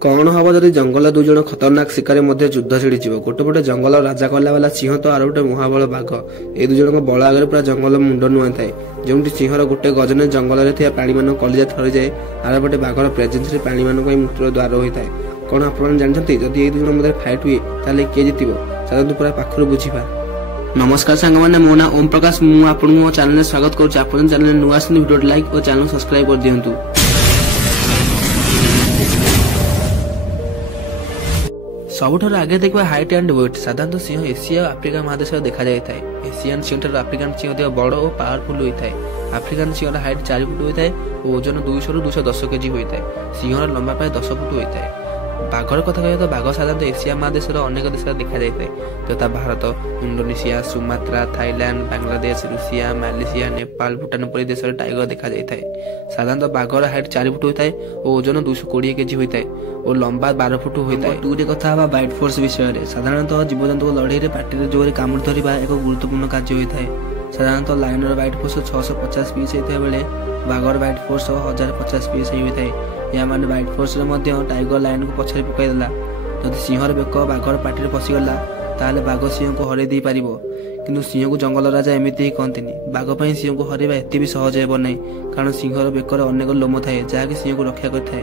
कौन हम जदि जंगल दुई जन खतरनाक शिकारी मध्य युद्ध छिड़ी गोटे पटे जंगल राजा कहला वाला सिंह तो आर गोटे महाबल बाघ ए दुई जन बल आगे पूरा जंगल मुंड नुआ थाए जो सिंहर गोटे गजने जंगल में प्राणी मान कलिजा थरी जाए आर पटे बाघर प्रेजेन्स प्राणी मान मृत्युर द्वार होता है। कौन आप जानते जदि ये दुई जन मध्य फाइट हुए ताले किए जितब चलते पूरा पाखर बुझा। नमस्कार सांग मैंने मो ना ओम प्रकाश मुझे चैनल में स्वागत करुँ। चैनल नुआ वीडियो लाइक और चैनल सब्सक्राइब कर दिंतु। सबुठार आगे देखा हाइट एंड वेट साधारणतः सिंह एशिया और आफ्रिका महादेश देखा जाए। एशियान सिंह आफ्रिकान सिंह बड़ और पावरफुल होता है। आफ्रिकान सिंह हाइट 4 फुट होता है और ओजन 200 ରୁ 210 केजी होता है। सिंह लंबा प्राय 10 फुट होता है। बाघर कथा कह तो बाघ साधारणतः एशिया महादेश अनेक देश देखा जाए तथा Bharat, Indonesia, Sumatra, Thailand, Bangladesh, Russia, Malaysia, Nepal, Bhutan परि देश टाइगर देखा जाए। साधारणतः बाघर हाइट 4 फुट होता है और ओजन 220 केजी होता है और लंबा 12 फुट होता है। दूसरी कथा बाइट फोर्स विषय साधारणतः जीवजंतु लड़ाई बाटे जोर कामुड़ धरवा एक गुरुत्वपूर्ण कार्य होता है। साधारणतः लाइनर बाइट फोर्स 650 पीस होता बेले बाघर बाइट फोर्स 1050 पीस होता है। या माने बाइट फोर्स टाइगर लाइन को पछरे पकईदेला जदि सिंहर बेक बाघर पार्टी पशिगला ताले बाघ सिंह को हरई दे पारिबो। किंतु सिंह को जंगल राजा एमती ही कहते बाघ पर सिंह को हरवा एत भी सहज हेब नहीं कारण सिंहर बेकर अनेक लोम थाए जहाँकि सिंह को रक्षा करए।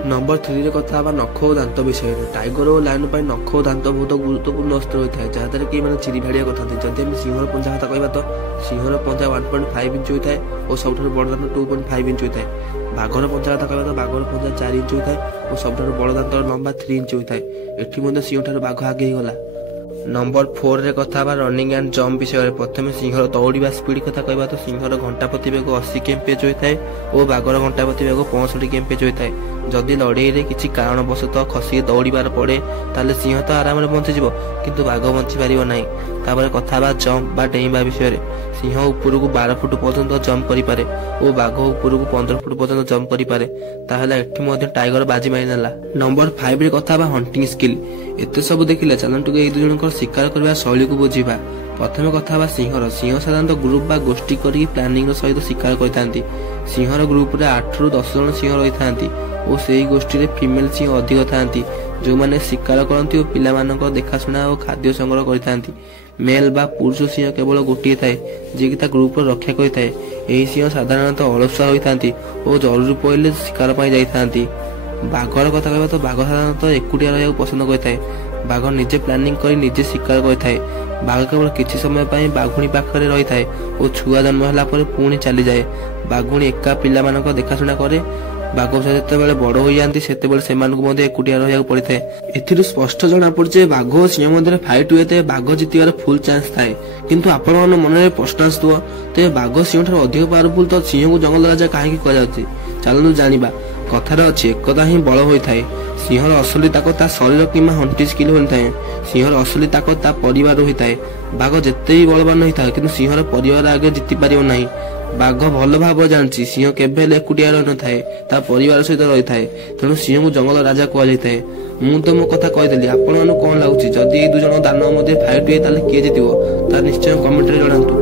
नंबर 3 रे कथा नख और दांत विषय टाइगर और लाइन पर नख और दांत बहुत गुरुत्वपूर्ण अस्त्र होता है जहाँद्वारा कि मैंने चिरी भाड़िया करते। जदि आम सिंहर पंजा कथा कह तो सिंहर पंजा 1.5 इंच होता है और सब बड़ दांत 2.5 इंच होता है। बाघर पंजा कथा कह तो बाघर पंजा 4 इंच होता है और सब बड़ दांत लंबा 3 इंच होता है। एटी सिंह ठार बाघ आगे गला। नंबर 4 रे कथा रनिंग एंड जंप विषय प्रथम सिंहर दौड़ा स्पीड कथा कह तो सिंहर घंटा प्रति बेग 80 kmph होता है और बाघर घंटा प्रति बेग 65 kmph होता है। जदि लड़ाई किसी कारणवशतः खसी दौड़ार पड़े ताले सिंह तो आराम बंचीज किंतु बाघ बंची पार ना। तापर कथा जंप बा डेइबा विषय सिंह ऊपर को 12 फुट पर्यंत जंप करें और बाघ ऊपर को 15 फुट पर्यंत जंप करें टाइगर बाजी मारी नेला। नंबर 5 रे कथा हंटिंग स्किल एत सब देखिले चलतु ये दुई जन शिकार करने शैली को बुझा। प्रथम कथा सिंहर सिंह साधारणतः ग्रुप बा गोष्ठी कर प्लानिंग सहित शिकार करते। सिंहर ग्रुप रे 8 ରୁ 10 जन सिंह रही था और से गोष्ठी फीमेल सिंह अधिक था जो माने शिकार करती और पिला देखाशुना और खाद्य संग्रह करते। मेल बा पुरुष सिंह केवल गोटे थाए जी ग्रुप रक्षा करता है। यही सिंह साधारणतः अलसुआ होता और जरूरी पड़े शिकार जाती। बाघर कथा कह तो बाघ साधारणतः एकुटिया रहा पसंद करता। बाघ निजे प्लानिंग कर निजे शिकार करता है। बाघ केवल किसी समय बाघुणी पाखे रही था और छुआ जन्म होला पर पुणी चली जाए। बाघुणी एका पिला मानक देखाशुना करे बाघ जिते बड़ हो जाती से एकुटिया रहा पड़ता है। एथिरु स्पष्ट जना पड़े बाघ और सिंह मध्य फाइट हुए थे बाघ जितबार फुल चांस थाए किंतु आपण मन में प्रश्न आसुव तेज बाघ सिंह ठार अधिक पावरफुल तो सिंह को जंगल राजा कहीं कहुच्छे। चलतु जाना कथार अच्छी एकता ही बल होता है। सिंहर असली ताकत शरीर कि हंटी स्किल होता है। सिंहर असली ताकत परिवार होता है। बाघ जिते भी बलवान होता है किंतु सिंहर परिवार आगे जीति पार ना। बाघ भल भाव जानची सिंह केवे एकुटिया रही न परिवार सहित रही है तेणु सिंह को जंगल राजा कहुए। मु तो मो कथा कहीदेली आपण कौन लगुच जदि दुई जन दानव मध्य फाइट हुए किए जितब निश्चय कमेंट रे जणातु।